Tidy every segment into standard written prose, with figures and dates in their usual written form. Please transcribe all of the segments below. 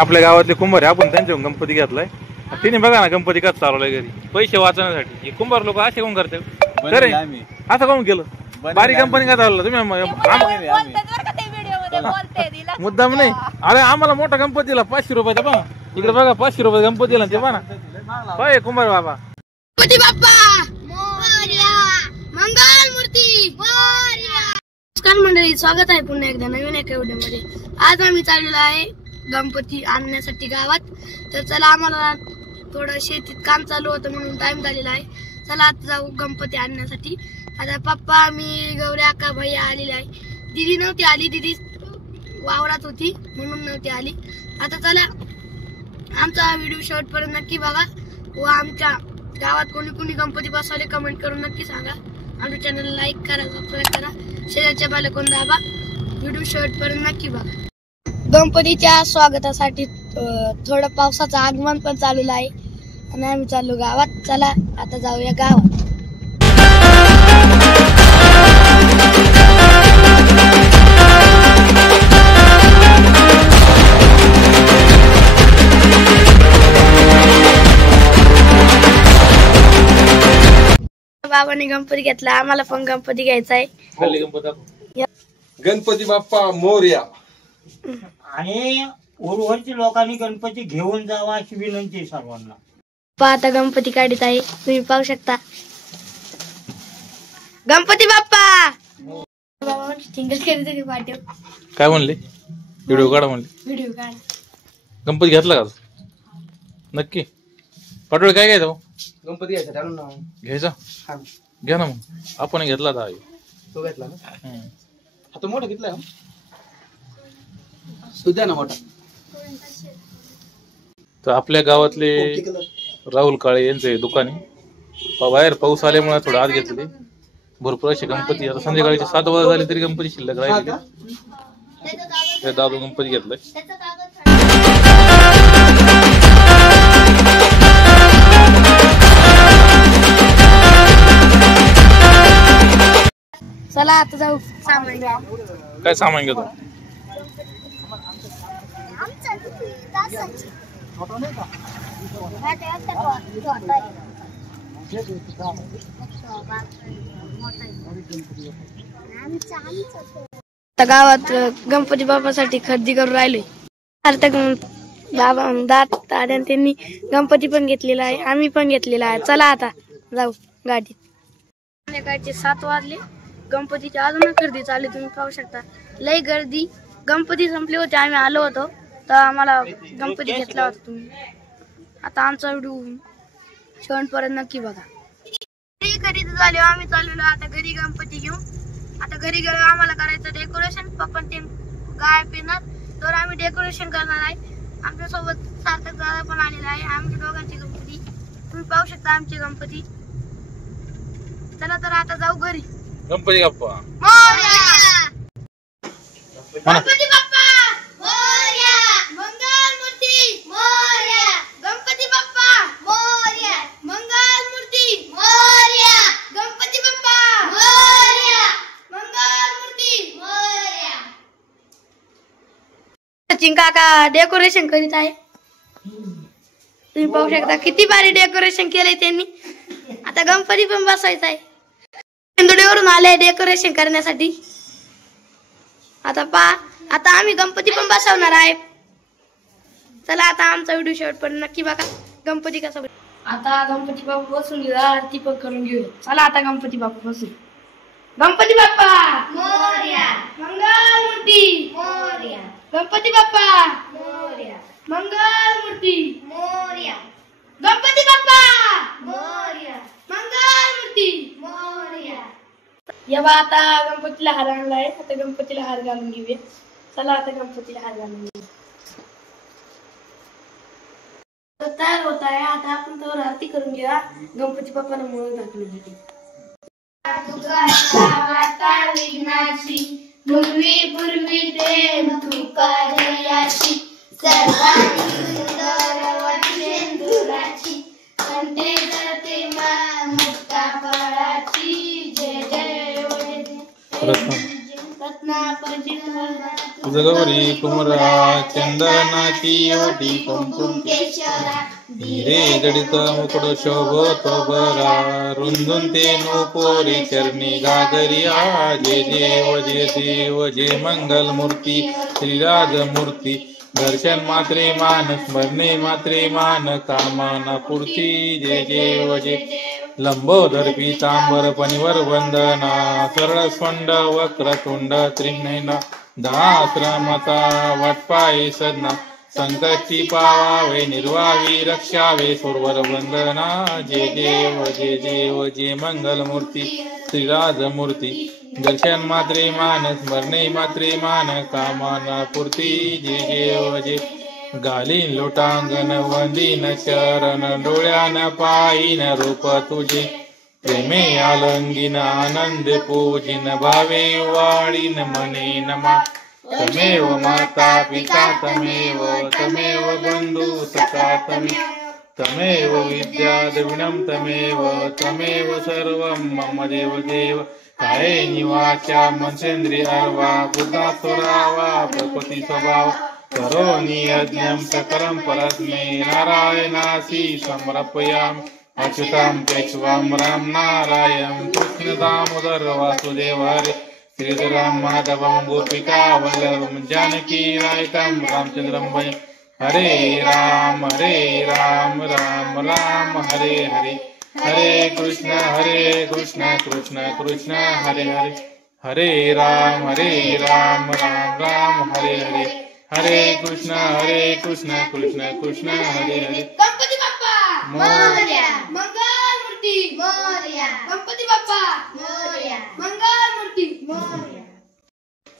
आपल्या गावातले कुंभार आहे, आपण त्यांच्याकडून गणपती घेतलाय. तिने बघा ना गणपती कसं चालवलाय घरी पैसे वाचवण्यासाठी. हे कुंभार लोक असे कोण करते खरे, असं कोण केलं? बारीक कंपनी का चालवलं तुम्ही? मुद्दाम नाही. अरे आम्हाला मोठा गणपती दिला 500 रुपयाचा. पहा इकडे बघा, 500 रुपये गणपती दिला ते पहा ना. होय कुंभार बाबा. गणपती बाप्पा मोरया, मंगल मूर्ती मोरया. नमस्कार मंडळी, स्वागत आहे पुन्हा एकदा नवीन एका व्हिडिओमध्ये. आज आम्ही चाललेलो आहे गणपती आणण्यासाठी गावात. तर चला, आम्हाला थोडं शेतीत काम चालू होतं म्हणून टाइम झालेला आहे. चला आता जाऊ गणपती आणण्यासाठी. आता पप्पा, मी, गौऱ्या, अक्का, भैया आलेले आहे. दिदी नव्हती आली, दिदी वावरात होती म्हणून नव्हती आली. आता चला, आमचा व्हिडिओ शेवटपर्यंत नक्की बघा व आमच्या गावात कोणी कोणी गणपती बसवले कमेंट करून नक्की सांगा. आमच्या चॅनल लाईक करा, सबस्क्राईब करा, शेजारच्या बालकोन दाबा. व्हिडिओ शेवटपर्यंत नक्की बघा. गणपतीच्या स्वागतासाठी थोडं पावसाचं आगमन पण चालू आहे आणि आम्ही चाललो गावात. चला आता जाऊया गावात. बाबांनी गणपती घेतला, आम्हाला पण गणपती घ्यायचा आहे. गणपती बाप्पा मोरया. आणि उर्वरित लोकांनी गणपती घेऊन जावा अशी विनंती सर्वांना. आता गणपती काढत आहे, तुम्ही पाहू शकता. गणपती बाप्पा. काय म्हणले? व्हिडिओ काढा म्हणले. व्हिडिओ काढ. गणपती घेतला का नक्की? पाटोळे काय घ्यायचं? गणपती घ्यायचा घ्यायचा. घ्या ना मग. आपण घेतला था. तो घेतला ना? हा तो मोठा घेतलाय. तू द्या ना मोठा. तर आपल्या गावातले राहुल काळे यांचे दुकान आहे. बाहेर पाऊस आल्यामुळे थोडं आत घेतले. भरपूर असे गणपती. आता संध्याकाळचे 7 वाजता झाले तरी गणपती शिल्लक राहिले. दादू गणपती घेतलाय. चला आता जाऊ. सामान काय सामान घेतो? गावात गणपती बाप्पासाठी खरेदी करून राहिलोय. बाबा दादा त्यांनी गणपती पण घेतलेला आहे, आम्ही पण घेतलेला आहे. चला आता जाऊ गाडीत. संध्याकाळचे 7 वाजले. गणपतीची अजून गर्दी चालली, तुम्ही पाहू शकता. लई गर्दी. गणपती संपले होते, आम्ही आलो होतो तर आम्हाला गणपती घेतला होता तुम्ही. आता आमचा व्हिडिओ शेवटपर्यंत नक्की बघा. खरेदी झाली, आम्ही चाललेलो आता घरी गणपती घेऊन. आता घरी गेलो, आम्हाला करायचं डेकोरेशन. पप्पा ते गाय पिणार तर आम्ही डेकोरेशन करणार आहे. आमच्या सोबत सार्थक दादा पण आलेला आहे. आमच्या दोघांची गणपती तुम्ही पाहू शकता. आमचे गणपती. चला तर आता जाऊ घरी. गणपती बाप्पा मोरया. गणपती बाप्पा मोरया, मंगल मूर्ती मोरया. गणपती बाप्पा मोरया, मंगल मूर्ती मोरया. गणपती बाप्पा मोरया, मंगल मूर्ती मोरया. सचिन काका डेकोरेशन करीत आहे. तुम्ही पाहू शकता किती भारी डेकोरेशन केलंय त्यांनी. आता गणपती पण बसायचा आहे. वरून आले डेकोरेशन करण्यासाठी. आता आम्ही गणपती पण बसवणार आहे. चला आता आमचा व्हिडिओ शेवटपर्यंत नक्की बघा. गणपती कसा आता गणपती बाप्पा बसून घेऊया, आरती पण करून घेऊया. चला आता गणपती बाप्पा बसून. गणपती बाप्पा मोरया, मंगल मूर्ती मोरया. गणपती बाप्पा मोरया, मंगल मूर्ती मोरया. गणपती बाप्पा मोरया, मंगल मूर्ती मोरया. येवा आता गणपतीला हार आणलाय. आता गणपतीला हार घालून घेऊया. चला आता गणपतीला हार घालून घेऊया. तयार होत आहे. आता आपण त्यावर आरती करून घेऊया. गणपती बाप्पाला म्हणून दाखवण्यासाठी. पूर्वी पूर्वी प्रेम तुका जयाची, सर्वांनी सुंदर वंशेंदुराची, कंठे धरते मुक्ता फळाची. जय जय रत्ना गौरी कुमरा चंदनाची ओटी कुंकुम हिरे जडित मुकुट शोभत बरा रुंदून ते नूपुरी चरणी गागरिया जय देव जय मंगल मूर्ती श्रीराज मूर्ती दर्शन मात्रे मान स्मरणे मात्रे मान कामना पूर्ती जय देव जय लंबोदर पीतांबर पनिवर वंदना सरळ स्पंड वक्रतुंड त्रिनयना दाश्रमता वटपायी सदना संकष्टी पावावे निर्वावी रक्षावे सुरवर वंदना जय देव जय मंगल मूर्ती श्रीराज मूर्ती दर्शन मात्रे मान स्मरणे मात्रे मान कामना पूर्ती जय देव जय गालीन लोटांगण वंदीन चरण डोळ्यान पायीन रूप तुझे प्रेमे आलंगीन आनंद पूजिन भावे वाळीन मने नमा तमेव माता पिता तमेव बंधू सखा तमेव विद्या द्रविणं तमेव सर्वं मम देव काये वाचा मनसेंद्रियार्वा बुद्धासुरा वा प्रकृती स्वभाव करोमि यज्ञं सकलं परस्मै नारायणासि समर्पयामि अच्युतं केशवं राम नारायणं कृष्ण दामोदर वासुदेव हरे श्रीधरं माधवं गोपिका वल्लभं जानकी नायकं रामचंद्रं भजे हरे राम राम राम हरे हरे हरे कृष्ण कृष्ण कृष्ण हरे हरे हरे राम राम राम हरे हरे हरे कृष्ण कृष्ण कृष्ण हरे हरे गणपती बाप्पा मोरया मंगल मूर्ती मोरया गणपती बाप्पा मोरया मंगल मूर्ती मोरया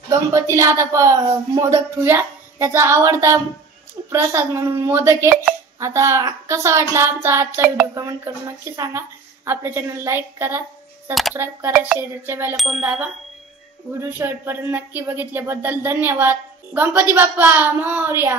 गणपतीला आता मोदक ठेवूया त्याचा आवडता प्रसाद म्हणून मोदक आहे. आता कसा वाटला आमचा आजचा व्हिडिओ कमेंट करून नक्की सांगा. आपल्या चॅनल लाईक करा, सबस्क्राईब करा, शेअरच्या बेल आयकॉन दाबा. व्हिडिओ शेवटपर्यंत नक्की बघितल्याबद्दल धन्यवाद. गणपती बाप्पा मोरया.